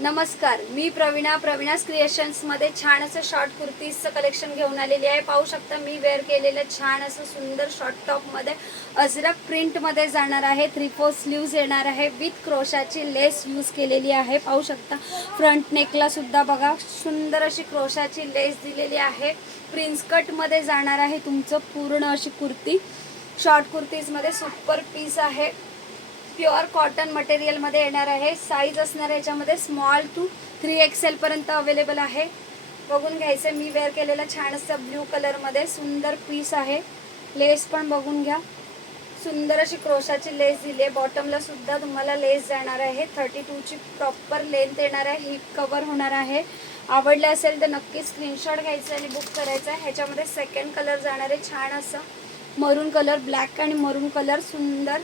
नमस्कार, मी प्रवीणास क्रिएशन्समध्ये छान असं शॉर्ट कुर्तीजचं कलेक्शन घेऊन आलेली आहे। पाहू शकता मी वेअर केलेलं छान असं सुंदर शॉर्ट टॉपमध्ये अजरक प्रिंटमध्ये जाणार आहे। 3/4 स्लीव्ज येणार आहे विथ क्रोशाची लेस यूज केलेली आहे। पाहू शकता फ्रंट नेकला सुद्धा बघा सुंदर अशी क्रोशाची लेस दिलेली आहे। प्रिन्स कटमध्ये जाणार आहे तुमचं पूर्ण अशी कुर्ती। शॉर्ट कुर्तीजमध्ये सुपर पीस आहे। प्युअर कॉटन मटेरियलमध्ये येणार आहे। साईज असणार आहे याच्यामध्ये स्मॉल टू 3XL पर्यंत अवेलेबल आहे। बघून घ्यायचं मी वेअर केलेला छान असं ब्ल्यू कलरमध्ये सुंदर पीस आहे। लेस पण बघून घ्या, सुंदर अशी क्रोशाची लेस दिली आहे। बॉटमला सुद्धा तुम्हाला लेस जाणार आहे। 32 ची प्रॉपर लेंथ येणार आहे। हिप कव्हर होणार आहे। आवडले असेल तर नक्की स्क्रीनशॉट घ्यायचा आणि बुक करायचा आहे। ह्याच्यामध्ये सेकंड कलर जाणार आहे छान असं मरून कलर, ब्लॅक आणि मरून कलर सुंदर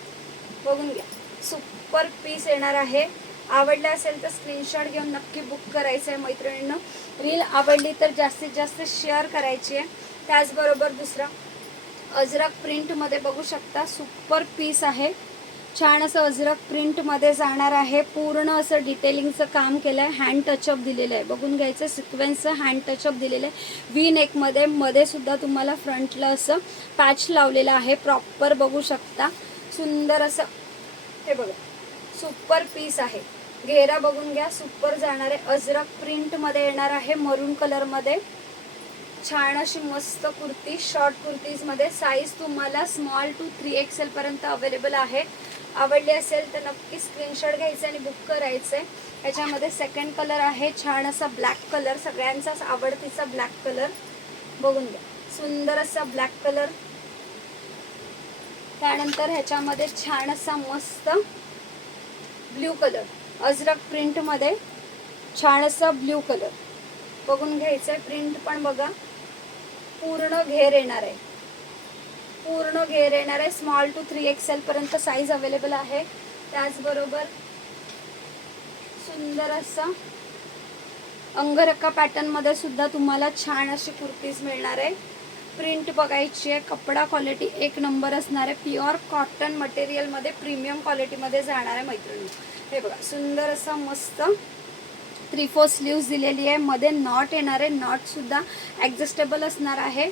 बघून घ्या। सुपर पीस येणार आहे। आवडला असेल तर स्क्रीनशॉट घेऊन नक्की बुक करायचं आहे मैत्रिणींनो। रील आवडली तर जास्तीत जास्त शेअर करायची आहे। त्याचबरोबर दुसरा अजरक प्रिंटमध्ये बघू शकता सुपर पीस आहे। छान असं अजरक प्रिंटमध्ये जाणार आहे। पूर्ण असं डिटेलिंगचं काम केलं आहे। हँड टचअप दिलेलं आहे, बघून घ्यायचं सिक्वेन्सचं हँड टचअप दिलेलं आहे। वी नेकमध्ये मध्ये सुद्धा तुम्हाला फ्रंटला असं पॅच लावलेलं आहे प्रॉपर बघू शकता। सुंदर असं हे बघा सुपर पीस आहे। घेरा बघून घ्या, सुपर जाणार आहे। अजरक प्रिंटमध्ये येणार आहे मरून कलरमध्ये। छान अशी मस्त कुर्ती शॉर्ट कुर्तीजमध्ये साईज तुम्हाला स्मॉल टू 3XL पर्यंत अवेलेबल आहे। आवडली असेल तर नक्की स्क्रीनशॉट घ्यायचं आणि बुक करायचं आहे। याच्यामध्ये सेकंड कलर आहे छान असा ब्लॅक कलर, सगळ्यांचाच आवडतीचा ब्लॅक कलर बघून घ्या, सुंदर असा ब्लॅक कलर। त्यानंतर ह्याच्यामध्ये छान असा मस्त ब्ल्यू कलर, अजरक प्रिंटमध्ये छान असा ब्ल्यू कलर बघून घ्यायचं आहे। प्रिंट पण बघा, पूर्ण घेर येणार आहे। पूर्ण घेर येणार आहे। स्मॉल टू 3XL पर्यंत साईज अवेलेबल आहे। त्याचबरोबर सुंदर असा अंगरखा पॅटर्नमध्ये सुद्धा तुम्हाला छान अशी कुर्तीज मिळणार आहे। प्रिंट बघायची आहे, कपडा क्वालिटी एक नंबर असणार आहे। प्युअर कॉटन मटेरियलमध्ये प्रीमियम क्वालिटीमध्ये जाणार आहे मैत्रिणी। हे बघा सुंदर असं मस्त 3/4 स्लीव्स दिलेली आहे। मध्ये नॉट येणार आहे, नॉट सुद्धा ॲडजस्टेबल असणार आहे।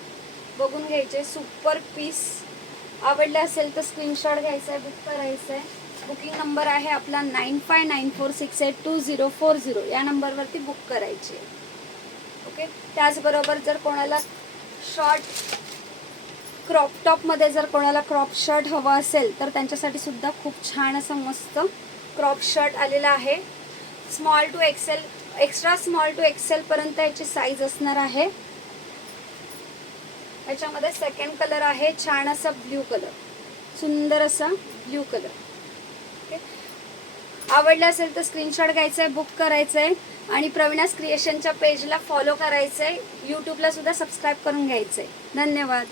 बघून घ्यायचे सुपर पीस। आवडले असेल तर स्क्रीनशॉट घ्यायचा आहे, बुक करायचं आहे। बुकिंग नंबर आहे आपला 9594682040 या नंबरवरती बुक करायची आहे। ओके, त्याचबरोबर जर कोणाला शॉर्ट क्रॉप टॉपमध्ये जर कोणाला क्रॉप शर्ट हवा असेल तर त्यांच्यासाठी सुद्धा खूप छान असं मस्त क्रॉप शर्ट आलेला आहे। Small to XL, extra small to XL पर्यंत याची साईज असणार आहे। याच्यामध्ये सेकंड कलर आहे छान असा ब्ल्यू कलर, सुंदर असा ब्ल्यू कलर। ओके, आवडलं असेल तर स्क्रीनशॉट घ्यायचा आहे, बुक करायचं आहे आणि प्रवीणास क्रिएशनच्या पेजला फॉलो करायचं आहे। यूट्यूबला सुद्धा सबस्क्राईब करून घ्यायचं आहे। धन्यवाद।